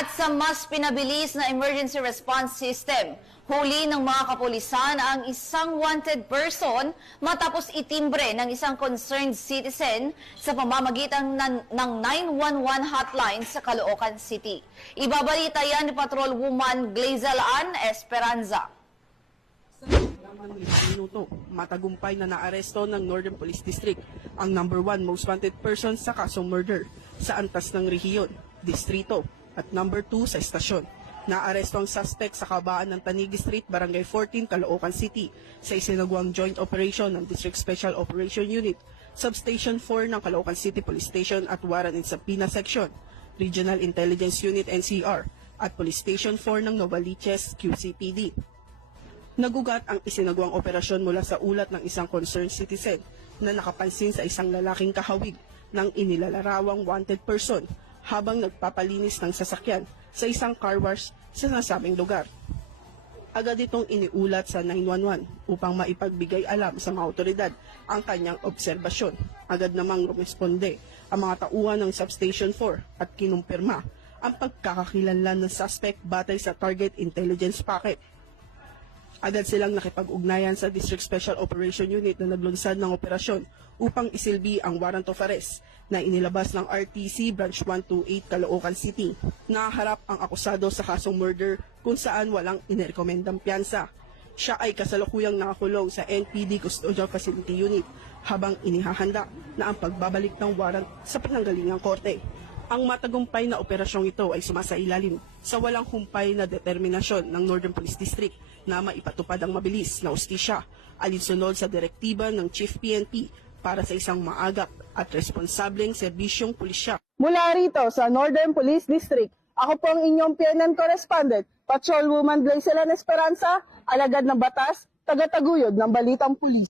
At sa mas pinabilis na emergency response system, huli ng mga kapulisan ang isang wanted person matapos itimbre ng isang concerned citizen sa pamamagitan ng 911 hotline sa Caloocan City. Ibabalita yan ni Patrol Woman Glazel Ann Esperanza. Lamang 5 minuto, matagumpay na naaresto ng Northern Police District ang #1 most wanted person sa kasong murder sa antas ng rehiyon, distrito at #2 sa estasyon. Naaresto ang suspect sa kabaan ng Tanigi Street, Barangay 14, Caloocan City sa isinagawang joint operation ng District Special Operation Unit, Substation 4 ng Caloocan City Police Station at Warrant and Subpoena Section, Regional Intelligence Unit NCR at Police Station 4 ng Novaliches QCPD. Nagugat ang isinagawang operasyon mula sa ulat ng isang concerned citizen na nakapansin sa isang lalaking kahawig ng inilarawang wanted person habang nagpapalinis ng sasakyan sa isang car wash sa nasabing lugar. Agad itong iniulat sa 911 upang maipagbigay alam sa mga otoridad ang kanyang obserbasyon. Agad namang rumesponde ang mga tauhan ng Substation 4 at kinumpirma ang pagkakakilanlan ng suspect batay sa target intelligence packet. Agad silang nakipag-ugnayan sa District Special Operation Unit na naglunsad ng operasyon upang isilbi ang warrant of arrest na inilabas ng RTC Branch 128 Caloocan City. Naharap ang akusado sa kasong murder kung saan walang inirekomendang piyansa. Siya ay kasalukuyang nakakulong sa NPD Custodial Facility Unit habang inihahanda na ang pagbabalik ng warrant sa pinanggalingang korte. Ang matagumpay na operasyong ito ay sumasailalim sa walang humpay na determinasyon ng Northern Police District na maipatupad ang mabilis na ustisya alinsunod sa direktiba ng Chief PNP para sa isang maagap at responsableng serbisyong pulisya. Mula rito sa Northern Police District, ako po ang inyong PNN correspondent, Patrolwoman Glazel Ann Esperanza, alagad ng batas, tagataguyod ng Balitang Pulis.